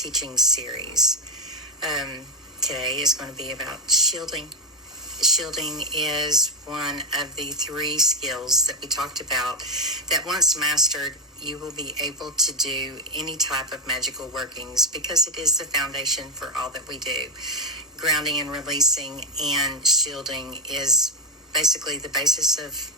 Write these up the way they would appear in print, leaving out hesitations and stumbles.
teaching series. Today is going to be about shielding. Shielding is one of the 3 skills that we talked about that once mastered, you will be able to do any type of magical workings because it is the foundation for all that we do. Grounding and releasing and shielding is basically the basis of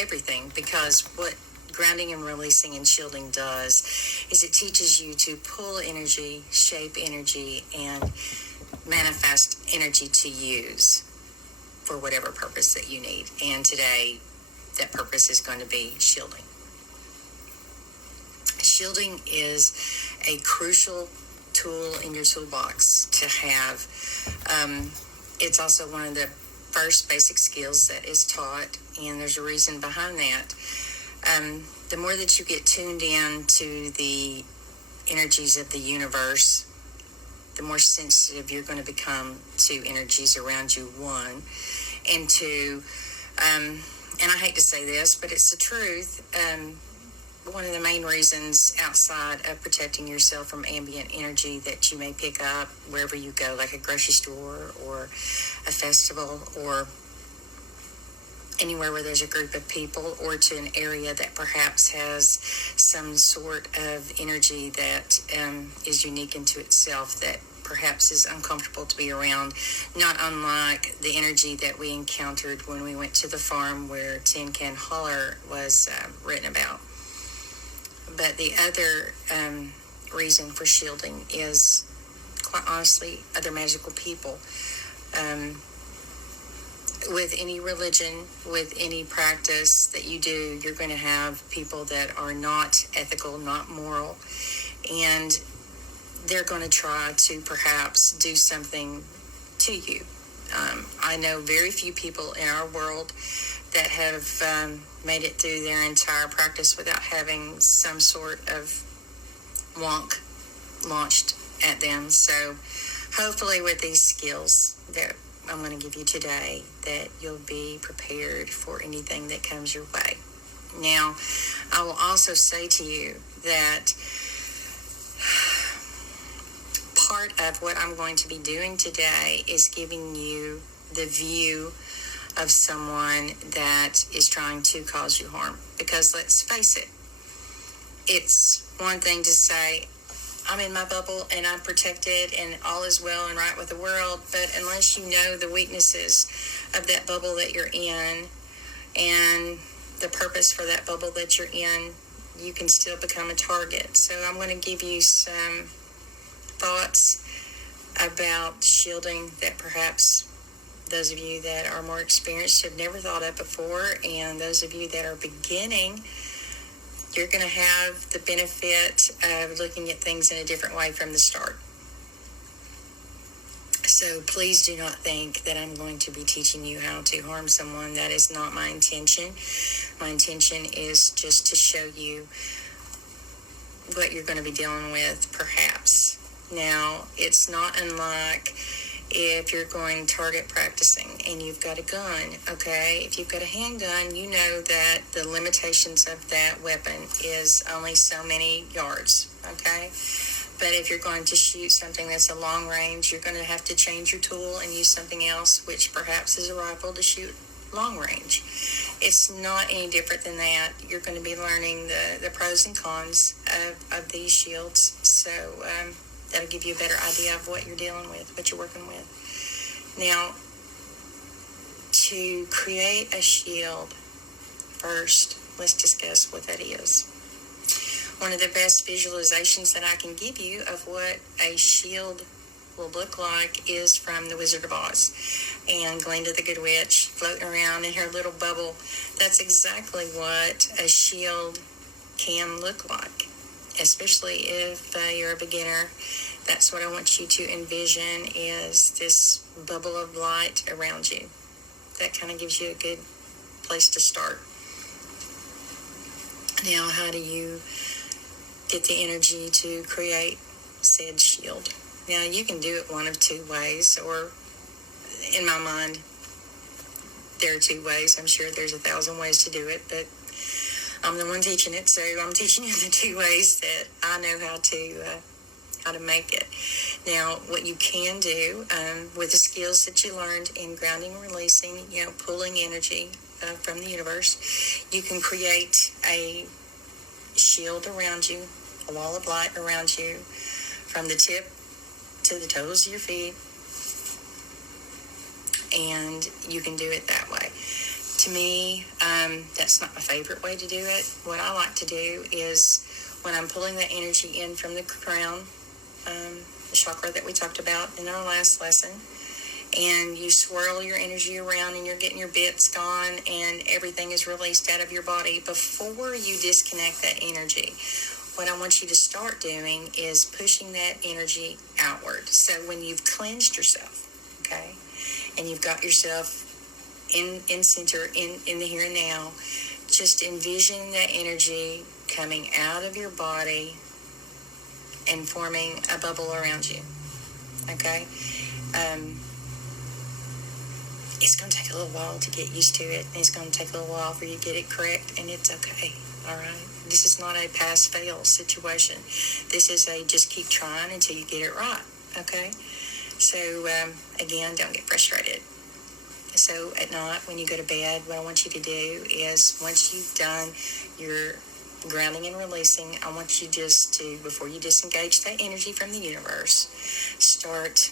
everything, because what grounding and releasing and shielding does is it teaches you to pull energy, shape energy, and manifest energy to use for whatever purpose that you need. And today, that purpose is going to be shielding. Shielding is a crucial tool in your toolbox to have. It's also one of the first basic skills that is taught, and there's a reason behind that. The more that you get tuned in to the energies of the universe, the more sensitive you're going to become to energies around you, 1. And 2, and I hate to say this, but it's the truth, one of the main reasons outside of protecting yourself from ambient energy that you may pick up wherever you go, like a grocery store or a festival or anywhere where there's a group of people, or to an area that perhaps has some sort of energy that is unique into itself, that perhaps is uncomfortable to be around, not unlike the energy that we encountered when we went to the farm where Tin Can Holler was written about. But the other reason for shielding is, quite honestly, other magical people. With any religion, with any practice that you do, you're going to have people that are not ethical, not moral, and they're going to try to perhaps do something to you. I know very few people in our world that have made it through their entire practice without having some sort of wonk launched at them. So hopefully with these skills that I'm going to give you today, that you'll be prepared for anything that comes your way. Now, I will also say to you that part of what I'm going to be doing today is giving you the view of someone that is trying to cause you harm. Because let's face it, it's one thing to say, I'm in my bubble and I'm protected and all is well and right with the world, but unless you know the weaknesses of that bubble that you're in and the purpose for that bubble that you're in, you can still become a target. So I'm going to give you some thoughts about shielding that perhaps those of you that are more experienced have never thought of before, and those of you that are beginning, you're going to have the benefit of looking at things in a different way from the start. So please do not think that I'm going to be teaching you how to harm someone. That is not my intention. My intention is just to show you what you're going to be dealing with, perhaps. Now, it's not unlike if you're going target practicing and you've got a gun, okay? If you've got a handgun, you know that the limitations of that weapon is only so many yards, okay? But if you're going to shoot something that's a long range, you're going to have to change your tool and use something else, which perhaps is a rifle, to shoot long range. It's not any different than that. You're going to be learning the pros and cons of these shields. So that'll give you a better idea of what you're dealing with, what you're working with. Now, to create a shield, first, let's discuss what that is. One of the best visualizations that I can give you of what a shield will look like is from The Wizard of Oz and Glinda the Good Witch floating around in her little bubble. That's exactly what a shield can look like, especially if you're a beginner. That's what I want you to envision, is this bubble of light around you. That kind of gives you a good place to start. Now, how do you get the energy to create said shield? Now, you can do it one of 2 ways, or in my mind, there are 2 ways. I'm sure there's 1,000 ways to do it, but I'm the one teaching it, so I'm teaching you the 2 ways that I know how to make it. Now, what you can do with the skills that you learned in grounding and releasing, pulling energy from the universe, you can create a shield around you, a wall of light around you, from the tip to the toes of your feet, and you can do it that way. To me, that's not my favorite way to do it. What I like to do is when I'm pulling that energy in from the crown, the chakra that we talked about in our last lesson, and you swirl your energy around and you're getting your bits gone and everything is released out of your body. Before you disconnect that energy, what I want you to start doing is pushing that energy outward. So when you've cleansed yourself, okay, and you've got yourself in center, in the here and now, just envision that energy coming out of your body and forming a bubble around you, okay? It's going to take a little while to get used to it, and it's going to take a little while for you to get it correct, and it's okay, all right? This is not a pass-fail situation. This is a just keep trying until you get it right, okay? So, again, don't get frustrated. So at night, when you go to bed, what I want you to do is, once you've done your grounding and releasing, I want you just to, before you disengage that energy from the universe, start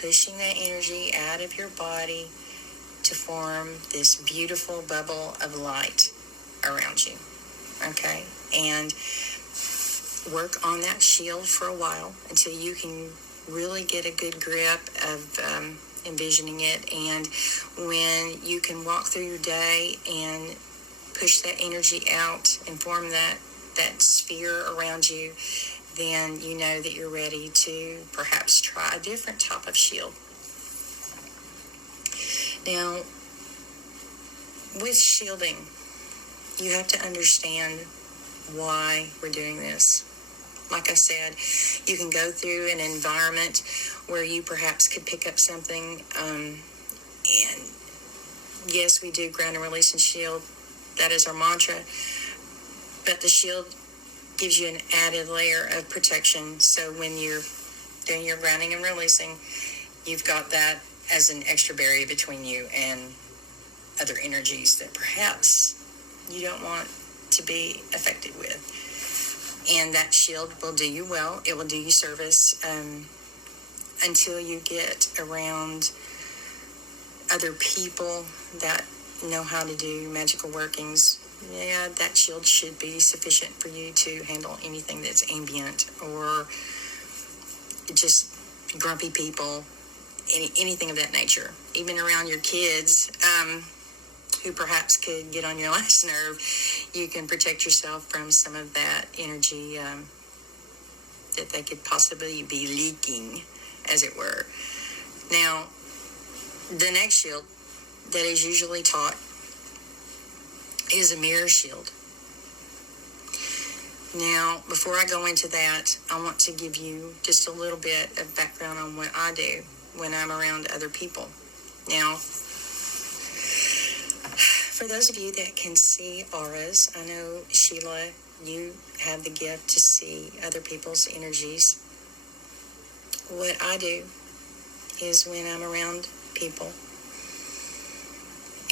pushing that energy out of your body to form this beautiful bubble of light around you, okay? And work on that shield for a while until you can really get a good grip of envisioning it. And when you can walk through your day and push that energy out and form that sphere around you, then you know that you're ready to perhaps try a different type of shield. Now, with shielding, you have to understand why we're doing this. Like I said, you can go through an environment where you perhaps could pick up something, and yes, we do ground and release and shield. That is our mantra. But the shield gives you an added layer of protection. So when you're doing your grounding and releasing, you've got that as an extra barrier between you and other energies that perhaps you don't want to be affected with. And that shield will do you well. It will do you service until you get around other people that know how to do magical workings. Yeah, that shield should be sufficient for you to handle anything that's ambient or just grumpy people, anything of that nature. Even around your kids, who perhaps could get on your last nerve, you can protect yourself from some of that energy that they could possibly be leaking, as it were. Now, the next shield that is usually taught is a mirror shield. Now, before I go into that, I want to give you just a little bit of background on what I do when I'm around other people. Now, for those of you that can see auras, I know, Sheila, you have the gift to see other people's energies. What I do is when I'm around people,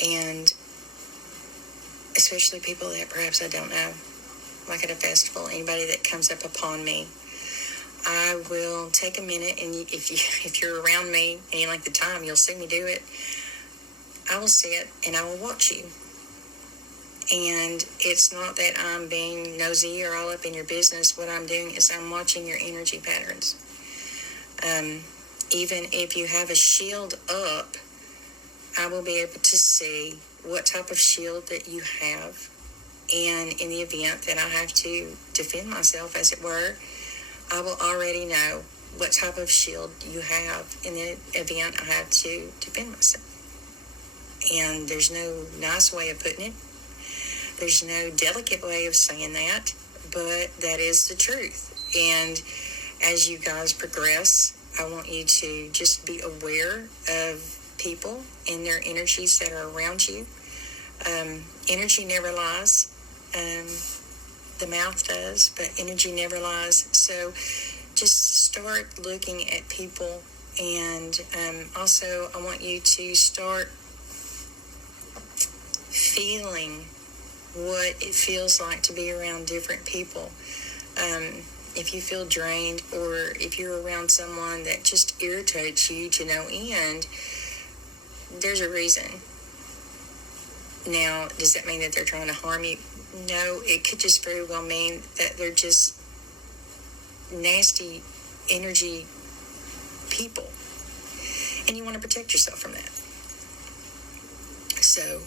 and especially people that perhaps I don't know, like at a festival, anybody that comes up upon me, I will take a minute, and if you're around me and you like the time, you'll see me do it. I will sit and I will watch you. And it's not that I'm being nosy or all up in your business. What I'm doing is I'm watching your energy patterns. Even if you have a shield up, I will be able to see what type of shield that you have. And in the event that I have to defend myself, as it were, I will already know what type of shield you have in the event I have to defend myself. And there's no nice way of putting it. There's no delicate way of saying that, but that is the truth. And as you guys progress, I want you to just be aware of people and their energies that are around you. Energy never lies. The mouth does, but energy never lies. So just start looking at people. And also, I want you to start feeling what it feels like to be around different people. If you feel drained, or if you're around someone that just irritates you to no end, there's a reason. Now, does that mean that they're trying to harm you? No, it could just very well mean that they're just nasty energy people, and you want to protect yourself from that. So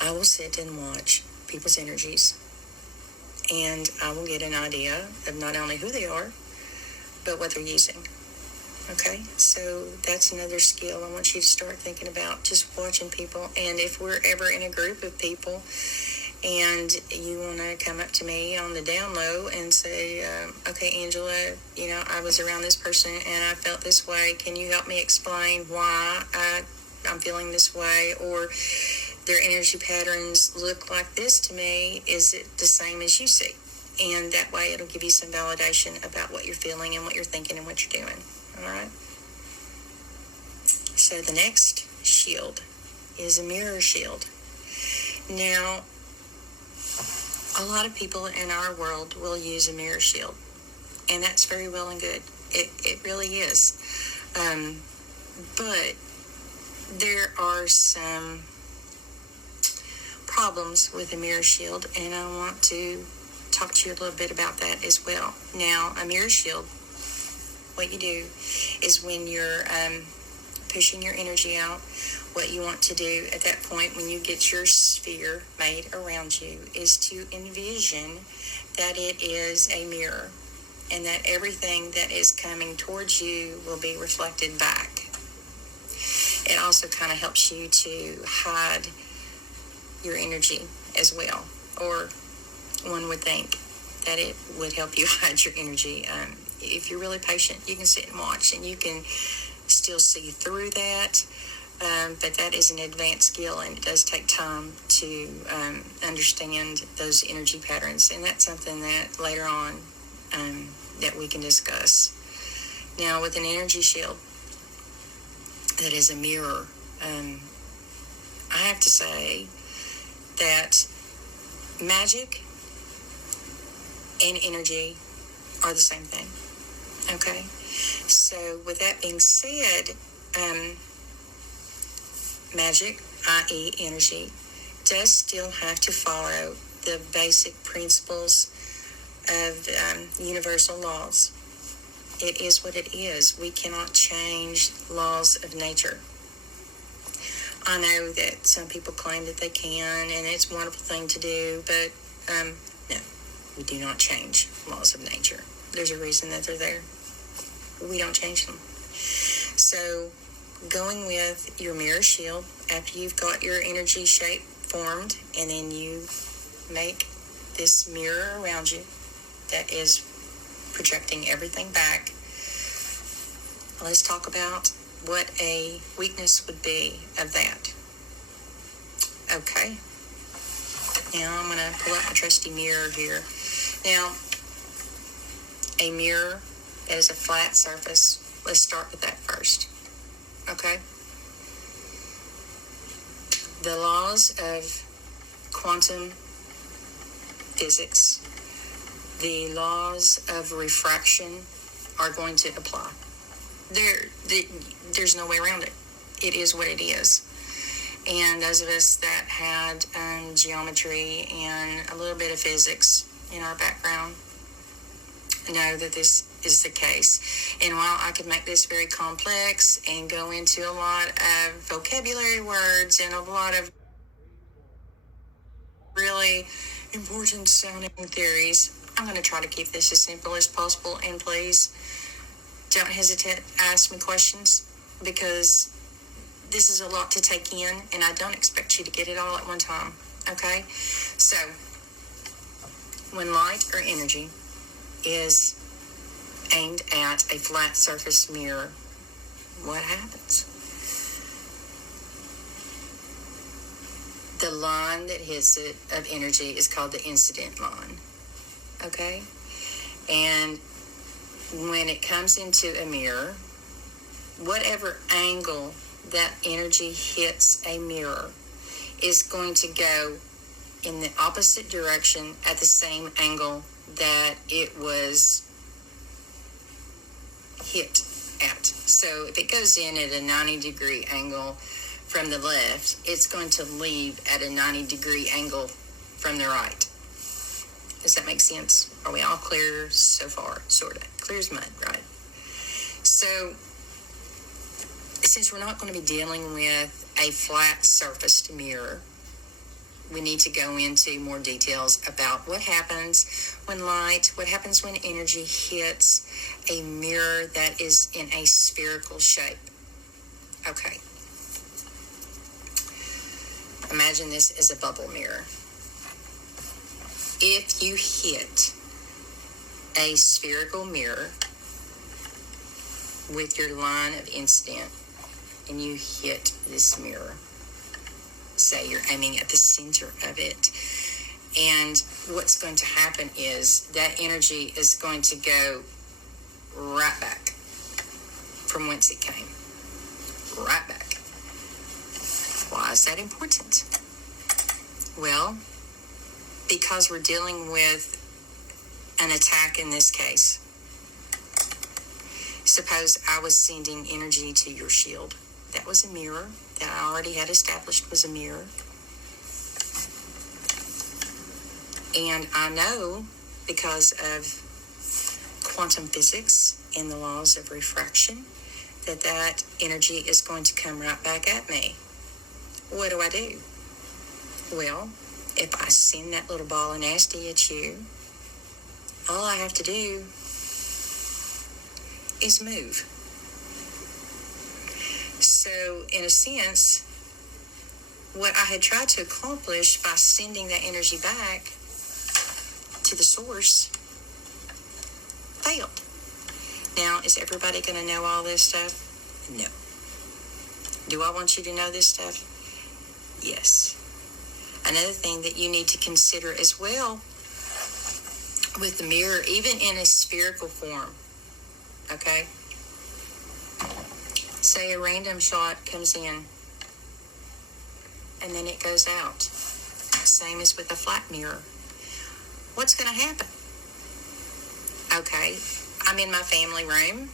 I will sit and watch people's energies, and I will get an idea of not only who they are, but what they're using. Okay, so that's another skill I want you to start thinking about, just watching people. And if we're ever in a group of people and you want to come up to me on the down low and say, okay, Angela, I was around this person and I felt this way. Can you help me explain why I'm feeling this way? Or their energy patterns look like this to me. Is it the same as you see? And that way it'll give you some validation about what you're feeling and what you're thinking and what you're doing. All right? So the next shield is a mirror shield. Now, a lot of people in our world will use a mirror shield, and that's very well and good. It really is. But there are some problems with a mirror shield, and I want to talk to you a little bit about that as well. Now, a mirror shield, what you do is when you're pushing your energy out, what you want to do at that point when you get your sphere made around you is to envision that it is a mirror, and that everything that is coming towards you will be reflected back. It also kind of helps you to hide your energy as well, or one would think that it would help you hide your energy. If you're really patient, you can sit and watch, and you can still see through that. But that is an advanced skill, and it does take time to understand those energy patterns. And that's something that later on that we can discuss. Now, with an energy shield that is a mirror, I have to say that magic and energy are the same thing. Okay? So with that being said, magic, i.e. energy, does still have to follow the basic principles of universal laws. It is what it is. We cannot change laws of nature. I know that some people claim that they can, and it's a wonderful thing to do, but no, we do not change laws of nature. There's a reason that they're there. We don't change them. So, going with your mirror shield, after you've got your energy shape formed, and then you make this mirror around you that is projecting everything back, let's talk about what a weakness would be of that. Okay. Now I'm going to pull out my trusty mirror here. Now, a mirror that is a flat surface, let's start with that first. Okay? The laws of quantum physics, the laws of refraction are going to apply. There's no way around it. It is what it is. And those of us that had geometry and a little bit of physics in our background know that this is the case. And while I could make this very complex and go into a lot of vocabulary words and a lot of really important sounding theories, I'm going to try to keep this as simple as possible. And please don't hesitate to ask me questions, because this is a lot to take in, and I don't expect you to get it all at one time. Okay? So, when light or energy is aimed at a flat surface mirror, what happens? The line that hits it of energy is called the incident line. Okay? And when it comes into a mirror, whatever angle that energy hits a mirror is going to go in the opposite direction at the same angle that it was hit at. So if it goes in at a 90-degree angle from the left, it's going to leave at a 90-degree angle from the right. Does that make sense? Are we all clear so far? Sort of. Clear as mud, right? So since we're not going to be dealing with a flat surfaced mirror, we need to go into more details about what happens when light, what happens when energy hits a mirror that is in a spherical shape. Okay. Imagine this as a bubble mirror. If you hit a spherical mirror with your line of incident and you hit this mirror, say you're aiming at the center of it, and what's going to happen is that energy is going to go right back from whence it came. Right back. Why is that important? Well, because we're dealing with an attack in this case. Suppose I was sending energy to your shield. That was a mirror that I already had established was a mirror. And I know, because of quantum physics and the laws of refraction, that energy is going to come right back at me. What do I do? Well, if I send that little ball of nasty at you, all I have to do is move. So, in a sense, what I had tried to accomplish by sending that energy back to the source failed. Now, is everybody going to know all this stuff? No. Do I want you to know this stuff? Yes. Another thing that you need to consider as well with the mirror, even in a spherical form, okay? Say a random shot comes in and then it goes out. Same as with a flat mirror. What's going to happen? Okay, I'm in my family room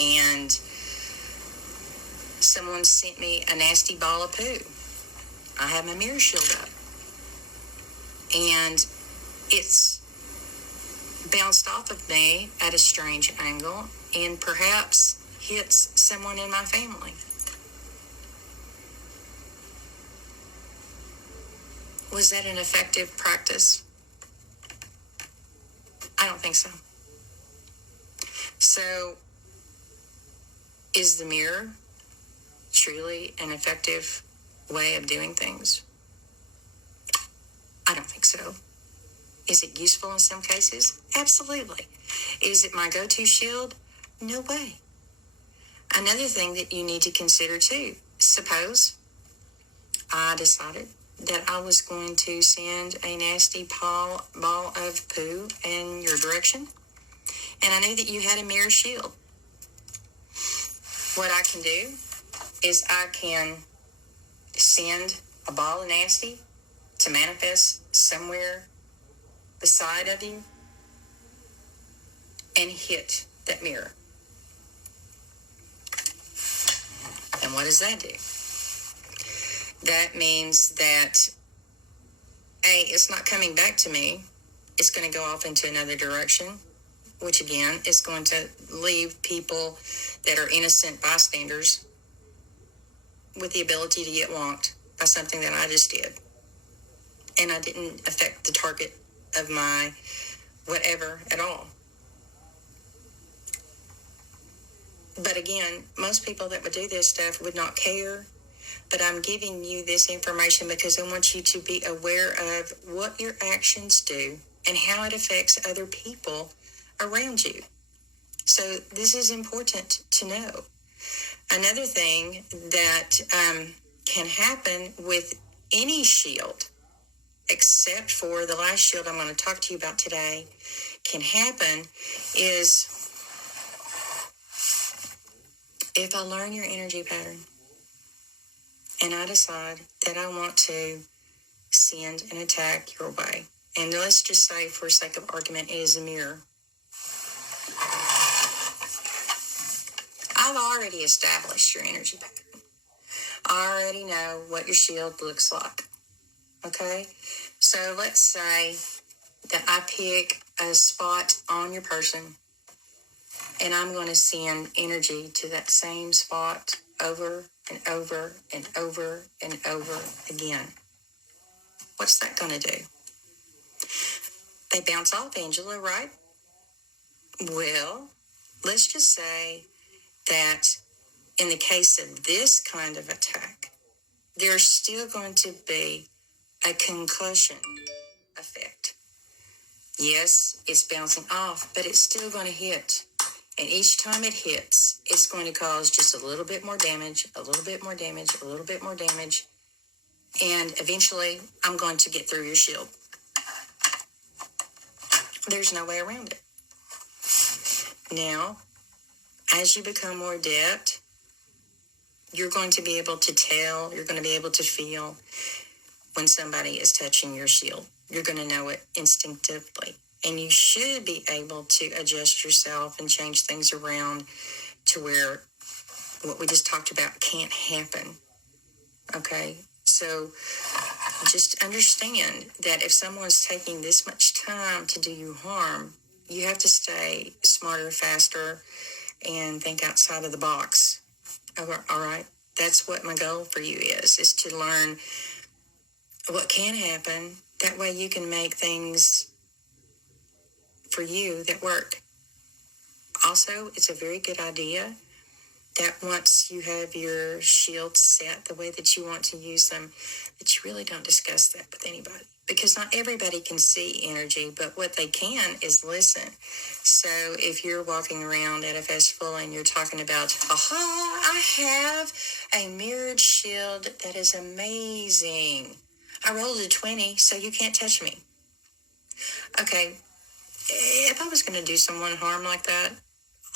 and someone sent me a nasty ball of poo. I have my mirror shield up and it's bounced off of me at a strange angle and perhaps hits someone in my family. Was that an effective practice? I don't think so. So, is the mirror truly an effective way of doing things? I don't think so. Is it useful in some cases? Absolutely. Is it my go-to shield? No way. Another thing that you need to consider too, suppose I decided that I was going to send a nasty ball of poo in your direction, and I knew that you had a mirror shield. What I can do is I can send a ball of nasty to manifest somewhere beside of you and hit that mirror. And what does that do? That means that A, it's not coming back to me. It's going to go off into another direction, which again is going to leave people that are innocent bystanders with the ability to get wonked by something that I just did. And I didn't affect the target of my whatever at all. But again, most people that would do this stuff would not care. But I'm giving you this information because I want you to be aware of what your actions do and how it affects other people around you. So this is important to know. Another thing that can happen with any shield, except for the last shield I'm going to talk to you about today, can happen is If I learn your energy pattern and I decide that I want to send an attack your way, and let's just say, for sake of argument, it is a mirror. I've already established your energy pattern. I already know what your shield looks like. Okay? So let's say that I pick a spot on your person and I'm going to send energy to that same spot over and over and over and over again. What's that going to do? They bounce off, Angela, right? Well, let's just say that in the case of this kind of attack, there's still going to be a concussion effect. Yes, it's bouncing off, but it's still going to hit. And each time it hits, it's going to cause just a little bit more damage, a little bit more damage, a little bit more damage. And eventually, I'm going to get through your shield. There's no way around it. Now, as you become more adept, you're going to be able to tell, you're going to be able to feel when somebody is touching your shield. You're going to know it instinctively. And you should be able to adjust yourself and change things around to where what we just talked about can't happen. Okay? So just understand that if someone's taking this much time to do you harm, you have to stay smarter, faster, and think outside of the box. All right? That's what my goal for you is to learn what can happen. That way you can make things for you that work. Also, it's a very good idea that once you have your shields set the way that you want to use them, that you really don't discuss that with anybody. Because not everybody can see energy, but what they can is listen. So if you're walking around at a festival and you're talking about, I have a mirrored shield that is amazing. I rolled a 20, so you can't touch me. Okay, if I was going to do someone harm like that,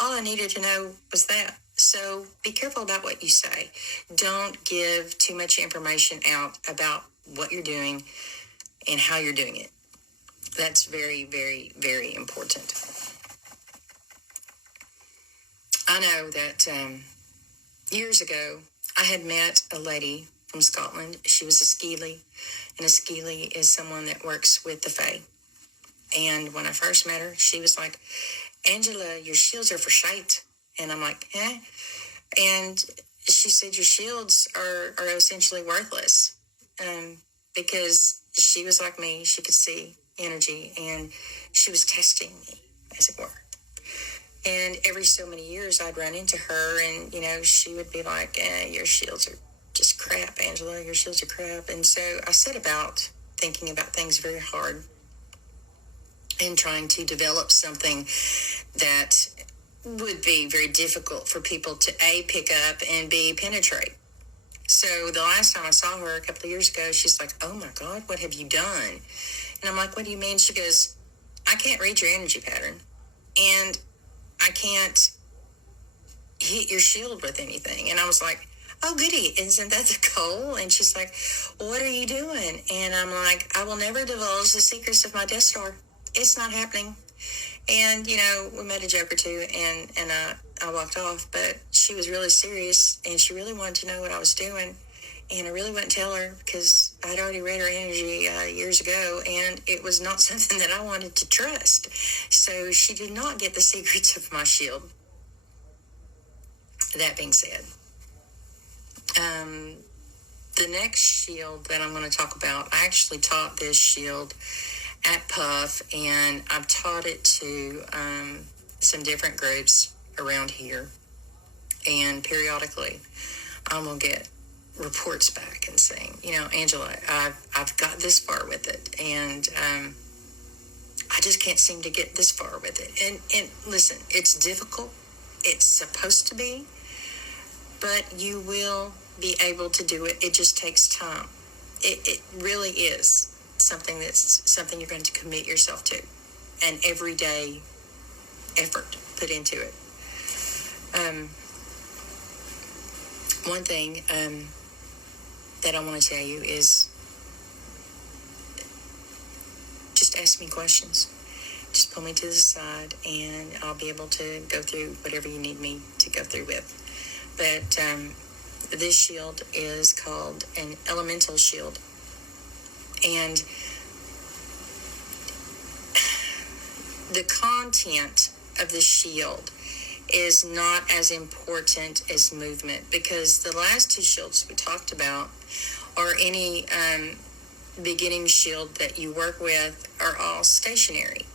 all I needed to know was that. So be careful about what you say. Don't give too much information out about what you're doing and how you're doing it. That's very, very, very important. I know that years ago, I had met a lady from Scotland. She was a Skeely, and a Skeely is someone that works with the Fae. And when I first met her, she was like, Angela, your shields are for shite. And I'm like, eh? And she said, your shields are essentially worthless. Because she was like me, she could see energy, and she was testing me, as it were. And every so many years, I'd run into her, and, she would be like, your shields are just crap, Angela, your shields are crap. And so I set about thinking about things very hard and trying to develop something that would be very difficult for people to A, pick up, and B, penetrate. So the last time I saw her a couple of years ago, she's like, oh my God, what have you done? And I'm like, what do you mean? She goes, I can't read your energy pattern, and I can't hit your shield with anything. And I was like, oh goody, isn't that the goal? And she's like, well, what are you doing? And I'm like, I will never divulge the secrets of my Death Star. It's not happening. And, we made a joke or two, and I walked off, but she was really serious, and she really wanted to know what I was doing, and I really wouldn't tell her because I'd already read her energy years ago, and it was not something that I wanted to trust. So she did not get the secrets of my shield. That being said, the next shield that I'm going to talk about, I actually taught this shield at Puff, and I've taught it to some different groups around here, and periodically I will get reports back and saying, Angela, I've got this far with it, and I just can't seem to get this far with it. And listen, it's difficult. It's supposed to be, but you will be able to do it. It just takes time. It really is something you're going to commit yourself to, and everyday effort put into it. one thing that I want to tell you is just ask me questions. Just pull me to the side, and I'll be able to go through whatever you need me to go through with. But this shield is called an elemental shield. And the content of the shield is not as important as movement, because the last two shields we talked about, or any beginning shield that you work with, are all stationary.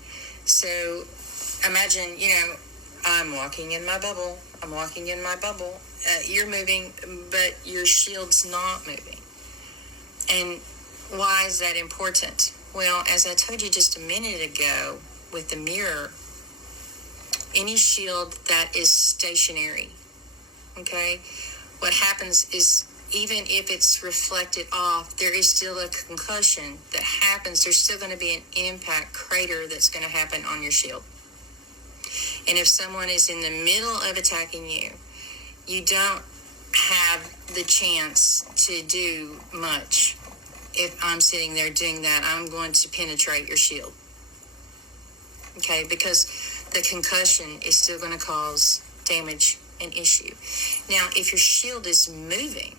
So imagine, I'm walking in my bubble. You're moving, but your shield's not moving. And why is that important? Well, as I told you just a minute ago with the mirror, any shield that is stationary, okay, what happens is, even if it's reflected off, there is still a concussion that happens. There's still going to be an impact crater that's going to happen on your shield. And if someone is in the middle of attacking you, you don't have the chance to do much. If I'm sitting there doing that, I'm going to penetrate your shield. Okay, because the concussion is still going to cause damage and issue. Now, if your shield is moving,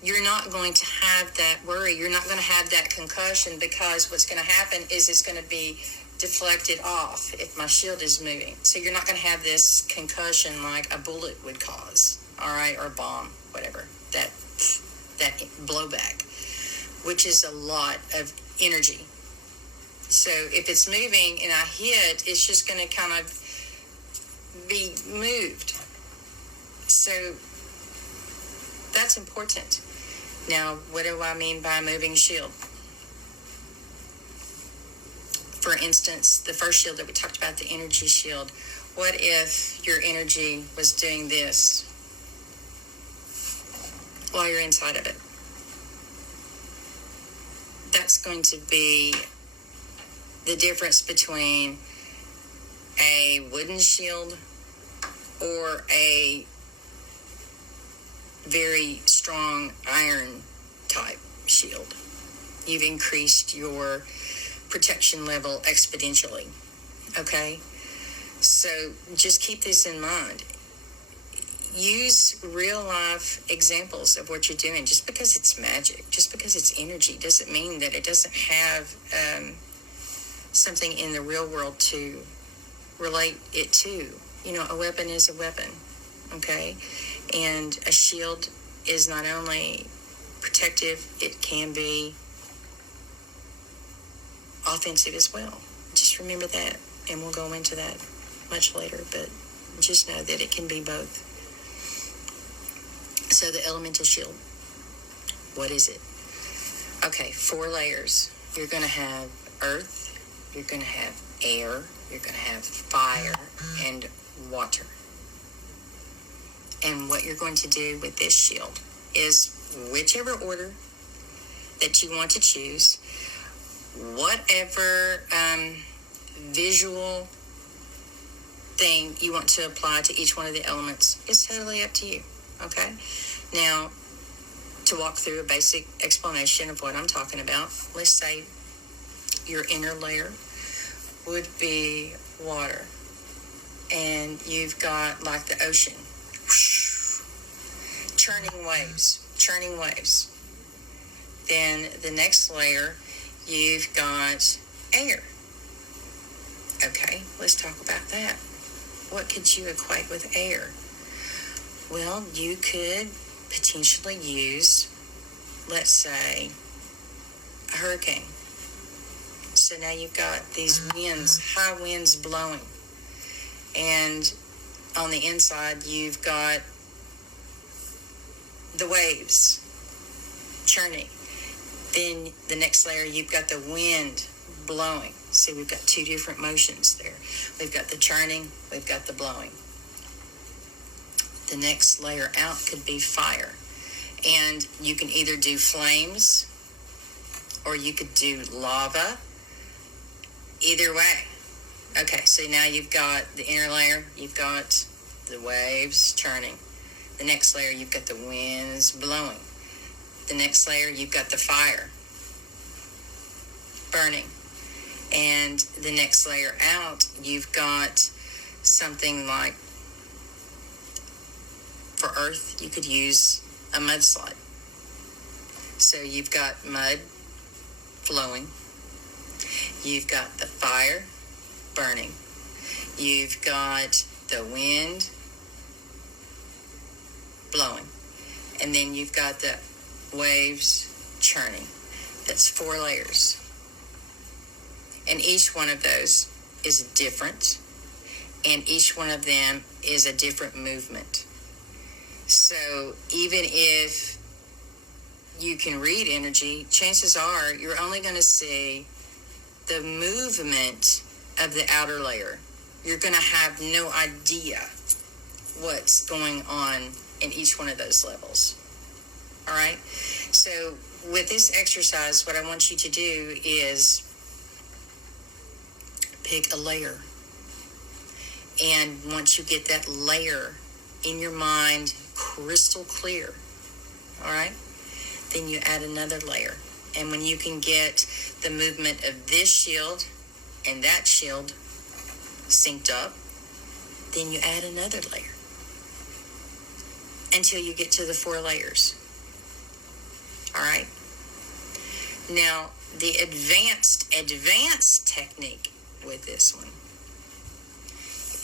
you're not going to have that worry. You're not going to have that concussion, because what's going to happen is it's going to be deflected off if my shield is moving. So you're not going to have this concussion like a bullet would cause, all right, or a bomb, whatever, that blowback, which is a lot of energy. So if it's moving and I hit, it's just going to kind of be moved. So that's important. Now, what do I mean by a moving shield? For instance, the first shield that we talked about, the energy shield. What if your energy was doing this while you're inside of it? That's going to be the difference between a wooden shield or a very strong iron type shield. You've increased your protection level exponentially. Okay? So just keep this in mind. Use real life examples of what you're doing. Just because it's magic, just because it's energy, doesn't mean that it doesn't have something in the real world to relate it to. A weapon is a weapon. Okay? And a shield is not only protective, it can be offensive as well. Just remember that, and we'll go into that much later, but just know that it can be both. So the elemental shield, what is it? Okay, 4 layers. You're going to have earth, you're going to have air, you're going to have fire, and water. And what you're going to do with this shield is, whichever order that you want to choose, whatever visual thing you want to apply to each one of the elements is totally up to you. Okay? Now, to walk through a basic explanation of what I'm talking about, let's say your inner layer would be water, and you've got like the ocean, churning waves. Then the next layer, you've got air. Okay, let's talk about that. What could you equate with air? Well, you could potentially use, let's say, a hurricane. So now you've got these winds, high winds blowing. And on the inside, you've got the waves churning. Then the next layer, you've got the wind blowing. See, we've got 2 different motions there. We've got the churning, we've got the blowing. The next layer out could be fire. And you can either do flames or you could do lava. Either way. Okay, so now you've got the inner layer, you've got the waves churning. The next layer, you've got the winds blowing. The next layer, you've got the fire burning. And the next layer out, you've got something like, for earth, you could use a mudslide. So you've got mud flowing. You've got the fire burning. You've got the wind blowing. And then you've got the waves churning. That's 4 layers. And each one of those is different. And each one of them is a different movement. So even if you can read energy, chances are you're only going to see the movement of the outer layer. You're going to have no idea what's going on in each one of those levels. All right? So with this exercise, what I want you to do is pick a layer. And once you get that layer in your mind crystal clear, all right, then you add another layer. And when you can get the movement of this shield and that shield synced up, then you add another layer until you get to the 4 layers. All right. Now, the advanced technique with this one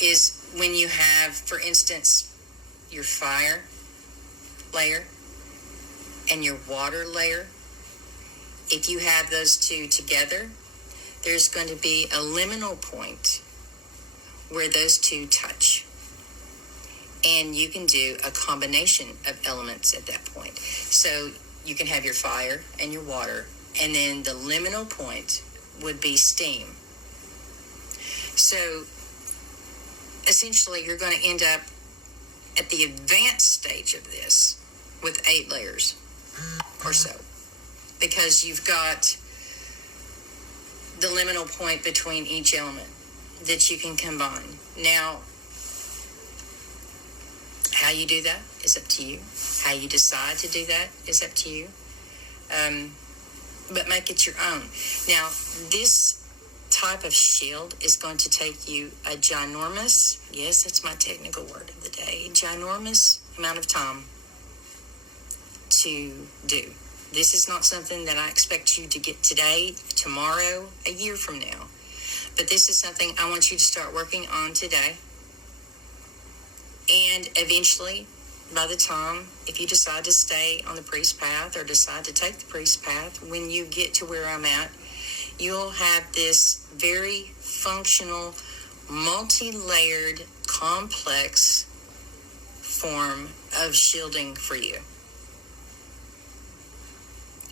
is when you have, for instance, your fire layer and your water layer. If you have those two together, there's going to be a liminal point where those two touch. And you can do a combination of elements at that point. So you can have your fire and your water, and then the liminal point would be steam. So essentially, you're going to end up at the advanced stage of this with 8 layers or so, because you've got the liminal point between each element that you can combine. Now, how you do that is up to you. How you decide to do that is up to you. But make it your own. Now, this type of shield is going to take you a ginormous, yes, that's my technical word of the day, ginormous amount of time to do. This is not something that I expect you to get today, tomorrow, a year from now. But this is something I want you to start working on today. And eventually, by the time, if you decide to stay on the priest path or decide to take the priest path, when you get to where I'm at, you'll have this very functional, multi-layered, complex form of shielding for you.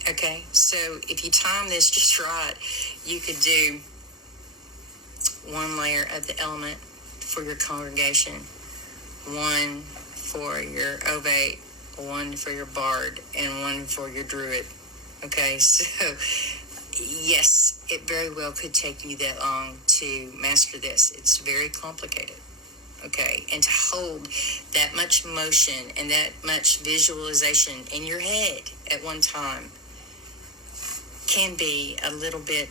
Okay, so if you time this just right, you could do 1 layer of the element for your congregation, 1 for your ovate, 1 for your bard, and 1 for your druid. Okay, so yes, it very well could take you that long to master this. It's very complicated. Okay, and to hold that much motion and that much visualization in your head at one time can be a little bit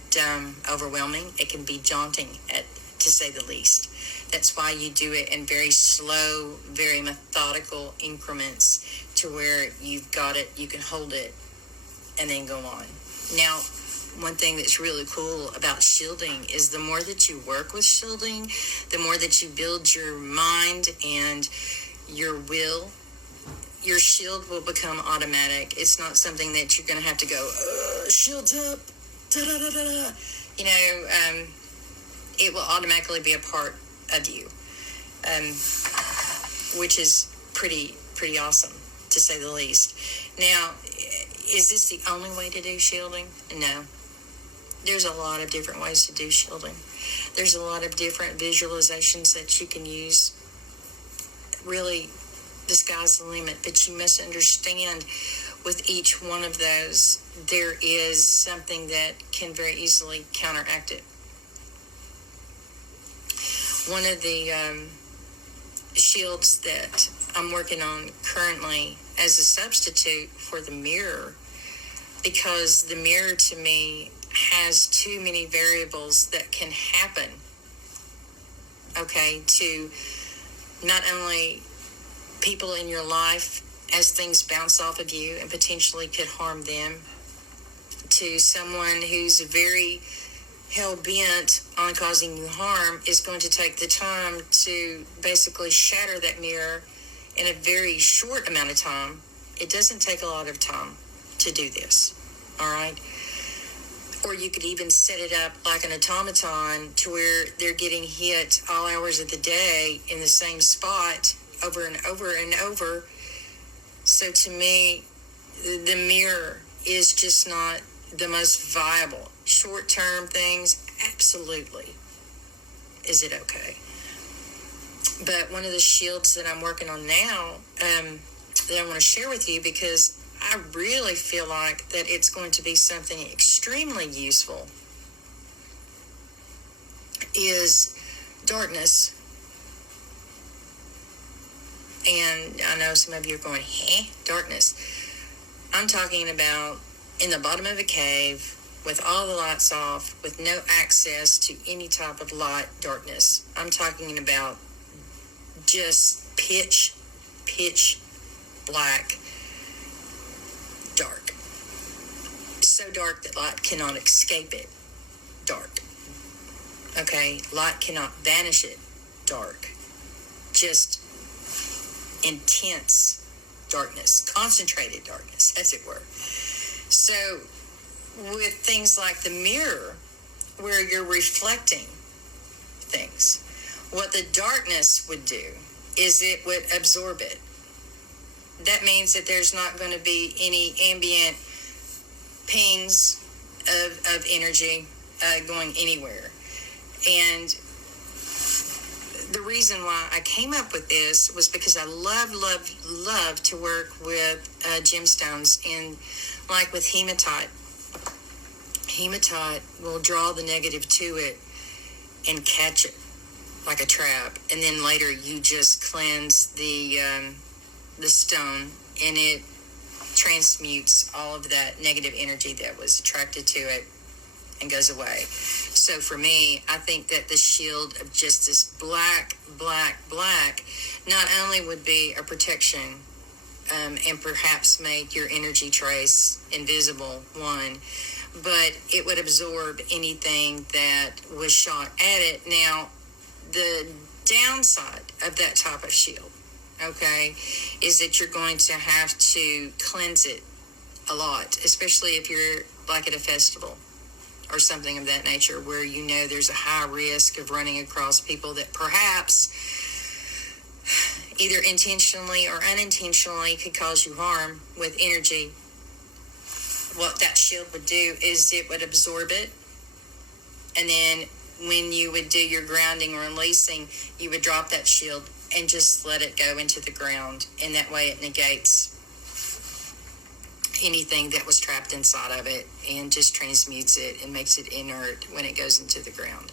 overwhelming. It can be daunting, to say the least. That's why you do it in very slow, very methodical increments to where you've got it, you can hold it, and then go on. Now, one thing that's really cool about shielding is the more that you work with shielding, the more that you build your mind and your will, your shield will become automatic. It's not something that you're going to have to go, shields up, da-da-da-da-da. You know, it will automatically be a part of you, which is pretty awesome, to say the least. Now, is this the only way to do shielding? No. There's a lot of different ways to do shielding. There's a lot of different visualizations that you can use. Really, the sky's the limit, but you must understand with each one of those, there is something that can very easily counteract it. One of the shields that I'm working on currently as a substitute for the mirror, because the mirror to me has too many variables that can happen, okay, to not only people in your life as things bounce off of you and potentially could harm them, to someone who's very hell-bent on causing you harm is going to take the time to basically shatter that mirror in a very short amount of time. It doesn't take a lot of time to do this, all right? Or you could even set it up like an automaton to where they're getting hit all hours of the day in the same spot over and over and over. So to me, the mirror is just not the most viable. Short-term things, absolutely. Is it okay? But one of the shields that I'm working on now, that I want to share with you, because I really feel like that it's going to be something extremely useful, is darkness. And I know some of you are going, darkness. I'm talking about in the bottom of a cave with all the lights off, with no access to any type of light, darkness. I'm talking about just pitch black, dark. So dark that light cannot escape it, dark. Okay, light cannot banish it, dark. Just intense darkness, concentrated darkness, as it were. So with things like the mirror, where you're reflecting things, what the darkness would do is it would absorb it. That means that there's not going to be any ambient pings of energy going anywhere. And the reason why I came up with this was because I love to work with gemstones, and like with hematite. Hematite will draw the negative to it and catch it like a trap, and then later you just cleanse the stone, and it transmutes all of that negative energy that was attracted to it and goes away. So for me, I think that the shield of just this black, not only would be a protection, and perhaps make your energy trace invisible, one, but it would absorb anything that was shot at it. Now, the downside of that type of shield, okay, is that you're going to have to cleanse it a lot, especially if you're like at a festival or something of that nature, where you know there's a high risk of running across people that perhaps either intentionally or unintentionally could cause you harm with energy. What that shield would do is it would absorb it, and then when you would do your grounding or releasing, you would drop that shield and just let it go into the ground, and that way it negates anything that was trapped inside of it and just transmutes it and makes it inert when it goes into the ground.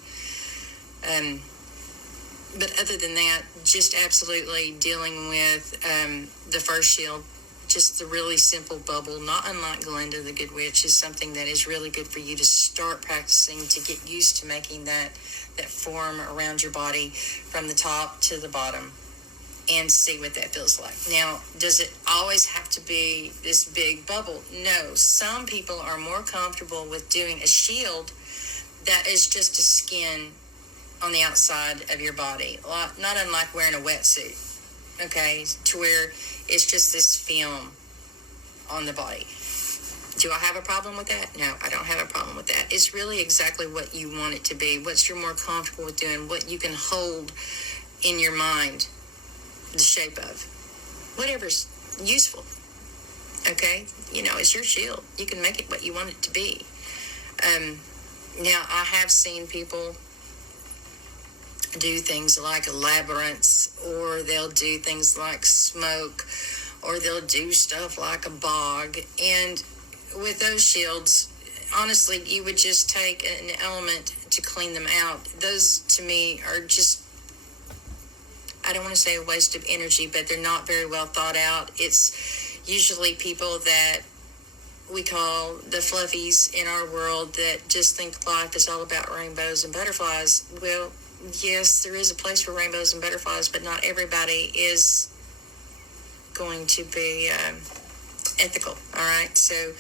But other than that, just absolutely dealing with the first shield, just the really simple bubble, not unlike Glinda the Good Witch, is something that is really good for you to start practicing to get used to making that form around your body from the top to the bottom and see what that feels like. Now, does it always have to be this big bubble? No. Some people are more comfortable with doing a shield that is just a skin on the outside of your body, not unlike wearing a wetsuit, okay, to where it's just this film on the body. Do I have a problem with that? No, I don't have a problem with that. It's really exactly what you want it to be, what you're more comfortable with doing, what you can hold in your mind, the shape of, whatever's useful, okay? You know, it's your shield. You can make it what you want it to be. Now, I have seen people do things like labyrinths, or they'll do things like smoke, or they'll do stuff like a bog. And with those shields, honestly, you would just take an element to clean them out. Those, to me, are just, I don't want to say a waste of energy, but they're not very well thought out. It's usually people that we call the fluffies in our world that just think life is all about rainbows and butterflies. Well, yes, there is a place for rainbows and butterflies, but not everybody is going to be ethical, all right? So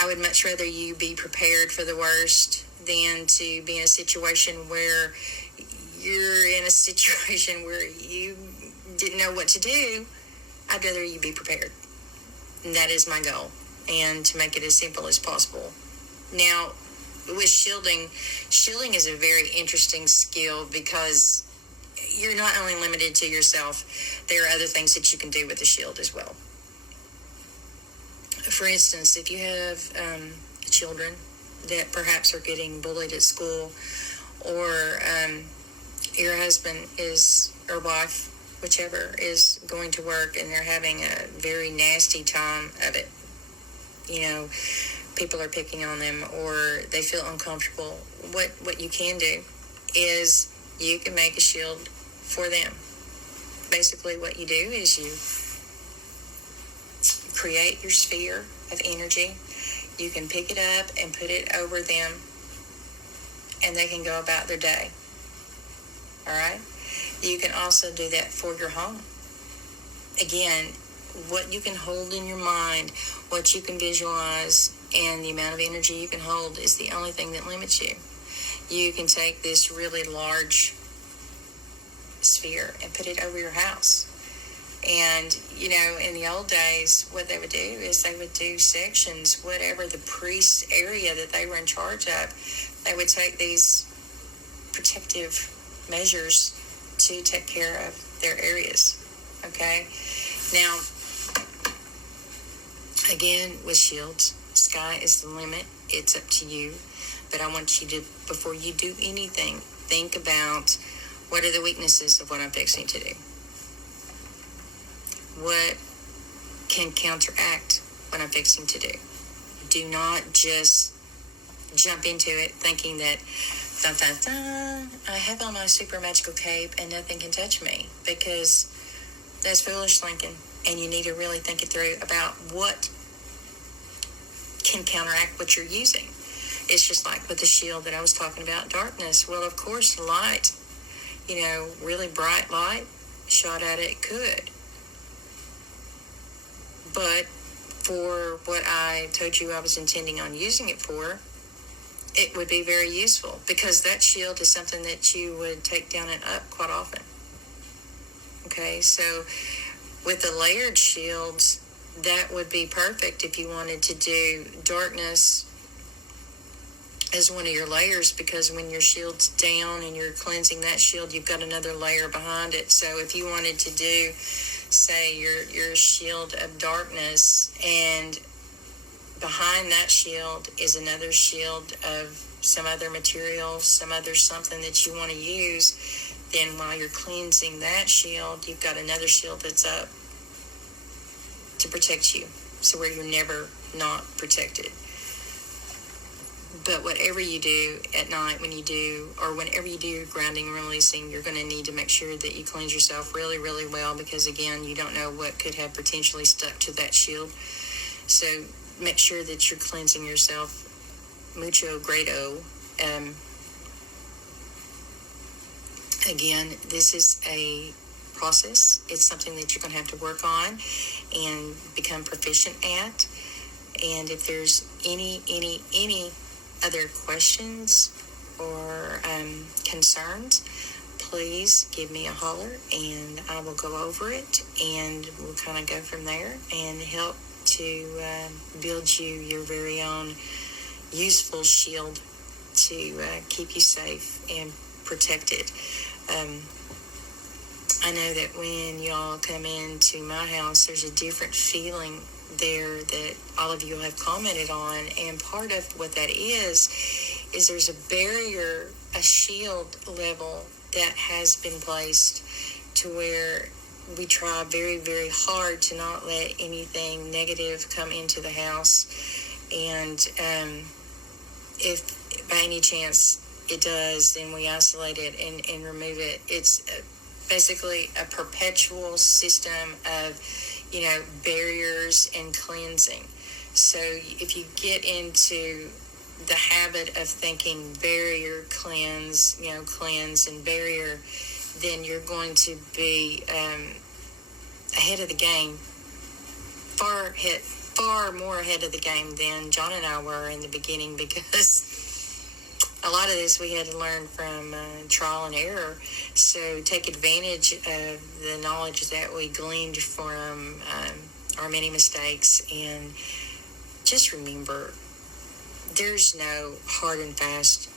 I would much rather you be prepared for the worst than to be in a situation where you're in a situation where you didn't know what to do. I'd rather you be prepared. And that is my goal, and to make it as simple as possible. Now, with shielding is a very interesting skill because you're not only limited to yourself, there are other things that you can do with the shield as well. For instance, if you have children that perhaps are getting bullied at school, or your husband is, or wife, whichever, is going to work and they're having a very nasty time of it, people are picking on them or they feel uncomfortable, what you can do is you can make a shield for them. Basically what you do is you create your sphere of energy. You can pick it up and put it over them, and they can go about their day. All right? You can also do that for your home. Again, what you can hold in your mind, what you can visualize, and the amount of energy you can hold is the only thing that limits you. You can take this really large sphere and put it over your house. And, in the old days, what they would do is they would do sections, whatever the priest's area that they were in charge of, they would take these protective measures to take care of their areas. Okay? Now, again, with shields, sky is the limit. It's up to you. But I want you to, before you do anything, think about what are the weaknesses of what I'm fixing to do. What can counteract what I'm fixing to do. Do not just jump into it thinking that, dun, dun, dun, I have on my super magical cape and nothing can touch me, because that's foolish, Lincoln. And you need to really think it through about what can counteract what you're using. It's just like with the shield that I was talking about, darkness. Well, of course, light, really bright light shot at it could. But for what I told you I was intending on using it for, it would be very useful, because that shield is something that you would take down and up quite often. Okay, so with the layered shields, that would be perfect if you wanted to do darkness as one of your layers, because when your shield's down and you're cleansing that shield, you've got another layer behind it. So if you wanted to do, say, your shield of darkness, and behind that shield is another shield of some other material, some other something that you want to use, then while you're cleansing that shield, you've got another shield that's up to protect you, so where you're never not protected. But whatever you do at night, when you do, or whenever you do your grounding and releasing, you're going to need to make sure that you cleanse yourself really, really well, because again, you don't know what could have potentially stuck to that shield. So make sure that you're cleansing yourself mucho grado. Again, this is a process. It's something that you're going to have to work on and become proficient at. And if there's any other questions or concerns, please give me a holler and I will go over it, and we'll kind of go from there and help to build you your very own useful shield to keep you safe and protected. I know that when y'all come into my house, there's a different feeling there that all of you have commented on, and part of what that is there's a barrier, a shield level that has been placed to where we try very, very hard to not let anything negative come into the house. And if by any chance it does, then we isolate it and remove it. It's basically a perpetual system of, barriers and cleansing. So if you get into the habit of thinking barrier, cleanse, cleanse and barrier, then you're going to be ahead of the game, far more ahead of the game than John and I were in the beginning, because a lot of this we had to learn from trial and error. So take advantage of the knowledge that we gleaned from our many mistakes, and just remember, there's no hard and fast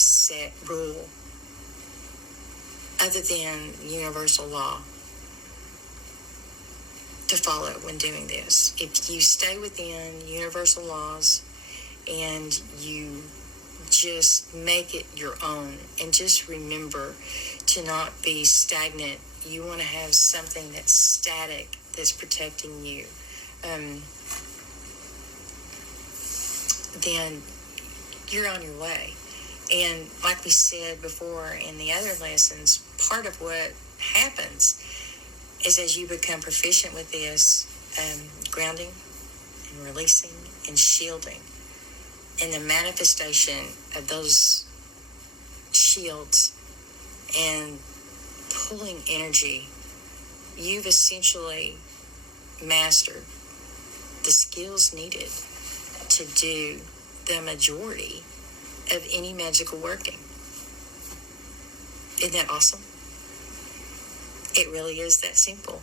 set rule other than universal law to follow when doing this. If you stay within universal laws and you just make it your own, and just remember to not be stagnant. You want to have something that's static, that's protecting you. Then you're on your way. And like we said before in the other lessons, part of what happens is as you become proficient with this, grounding and releasing and shielding, and the manifestation of those shields and pulling energy, you've essentially mastered the skills needed to do the majority of any magical working. Isn't that awesome? It really is that simple.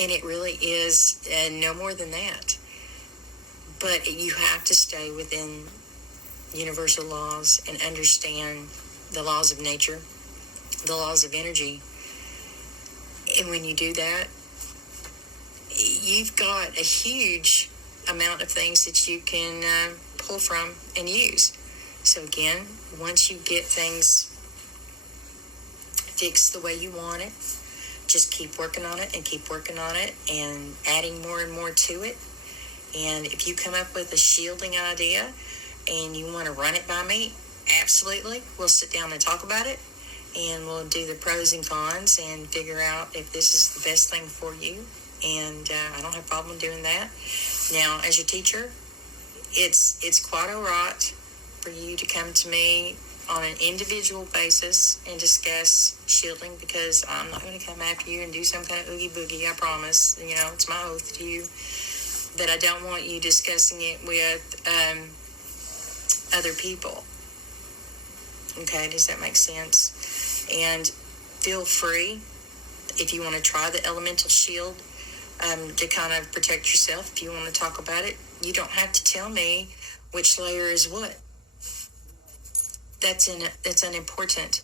And it really is no more than that. But you have to stay within universal laws and understand the laws of nature, the laws of energy. And when you do that, you've got a huge amount of things that you can pull from and use. So again, once you get things fixed the way you want it, just keep working on it and keep working on it and adding more and more to it. And if you come up with a shielding idea and you want to run it by me, absolutely. We'll sit down and talk about it, and we'll do the pros and cons and figure out if this is the best thing for you. And I don't have a problem doing that. Now, as your teacher, it's quite all right for you to come to me on an individual basis and discuss shielding, because I'm not going to come after you and do some kind of oogie boogie, I promise. It's my oath to you. But I don't want you discussing it with other people. Okay, does that make sense? And feel free, if you want to try the elemental shield to kind of protect yourself, if you want to talk about it, you don't have to tell me which layer is what. That's unimportant.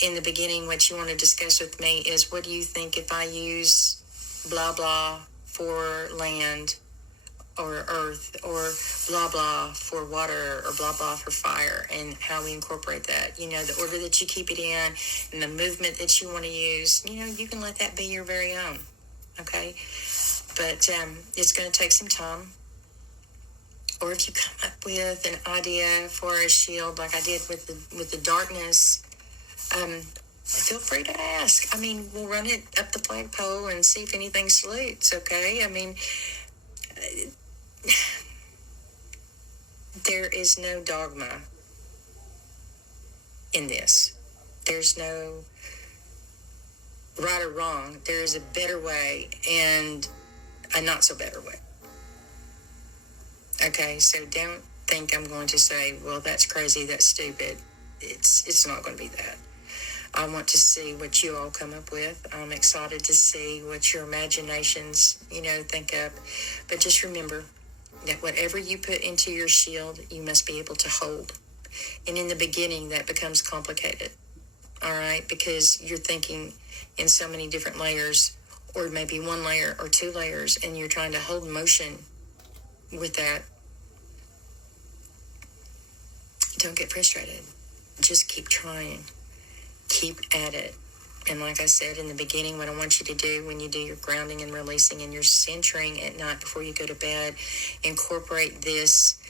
In the beginning, what you want to discuss with me is, what do you think if I use blah blah for land or earth, or blah blah for water, or blah blah for fire, and how we incorporate that. The order that you keep it in and the movement that you want to use, you can let that be your very own. Okay? But it's going to take some time. Or if you come up with an idea for a shield, like I did with the darkness, feel free to ask. We'll run it up the flagpole and see if anything salutes, okay? There is no dogma in this. There's no right or wrong. There is a better way and a not so better way. Okay, so don't think I'm going to say, well, that's crazy, that's stupid. It's not going to be that. I want to see what you all come up with. I'm excited to see what your imaginations, think up. But just remember that whatever you put into your shield, you must be able to hold. And in the beginning, that becomes complicated. All right? Because you're thinking in so many different layers, or maybe one layer or two layers, and you're trying to hold motion with that. Don't get frustrated. Just keep trying. Keep at it. And like I said in the beginning, what I want you to do when you do your grounding and releasing and your centering at night before you go to bed, incorporate this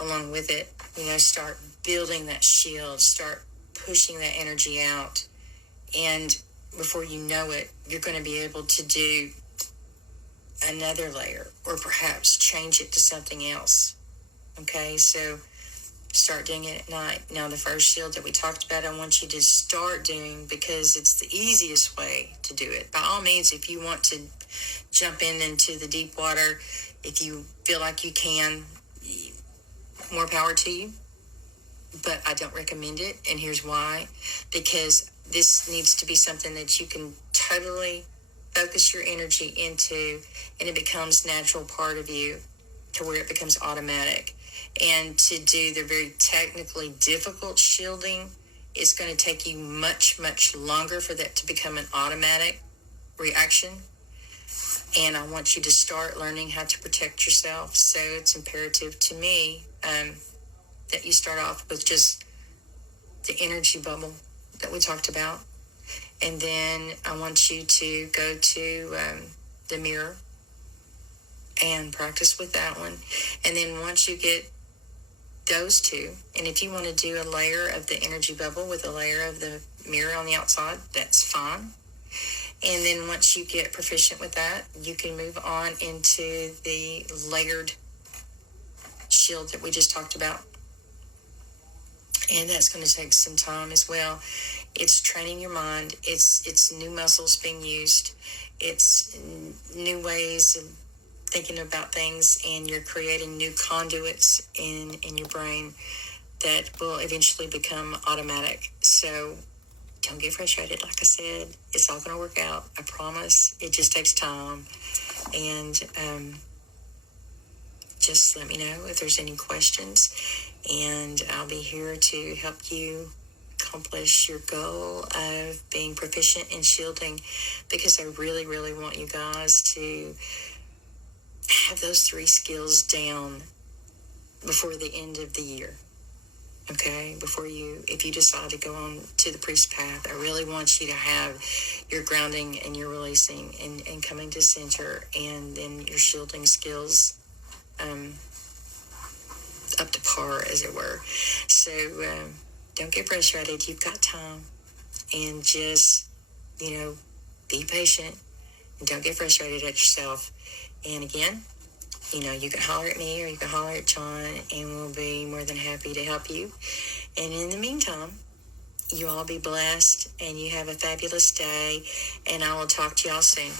along with it. Start building that shield. Start pushing that energy out. And before you know it, you're going to be able to do another layer or perhaps change it to something else. Okay, so start doing it at night. Now, the first shield that we talked about, I want you to start doing because it's the easiest way to do it. By all means, if you want to jump into the deep water, if you feel like you can, more power to you. But I don't recommend it, and here's why. Because this needs to be something that you can totally focus your energy into, and it becomes natural part of you to where it becomes automatic. And to do the very technically difficult shielding, it's going to take you much, much longer for that to become an automatic reaction. And I want you to start learning how to protect yourself. So it's imperative to me that you start off with just the energy bubble that we talked about. And then I want you to go to the mirror and practice with that one. And then once you get those two, and if you want to do a layer of the energy bubble with a layer of the mirror on the outside, that's fine. And then once you get proficient with that, you can move on into the layered shield that we just talked about. And that's going to take some time as well. It's training your mind. It's new muscles being used. It's new ways of thinking about things, and you're creating new conduits in your brain that will eventually become automatic. So don't get frustrated. Like I said, it's all going to work out. I promise. It just takes time. And just let me know if there's any questions, and I'll be here to help you accomplish your goal of being proficient in shielding, because I really, really want you guys to have those 3 skills down before the end of the year. Okay, if you decide to go on to the priest path, I really want you to have your grounding and your releasing and coming to center, and then your shielding skills up to par, as it were. So don't get frustrated. You've got time, and just, be patient and don't get frustrated at yourself. And again, you can holler at me or you can holler at John, and we'll be more than happy to help you. And in the meantime, you all be blessed, and you have a fabulous day, and I will talk to y'all soon.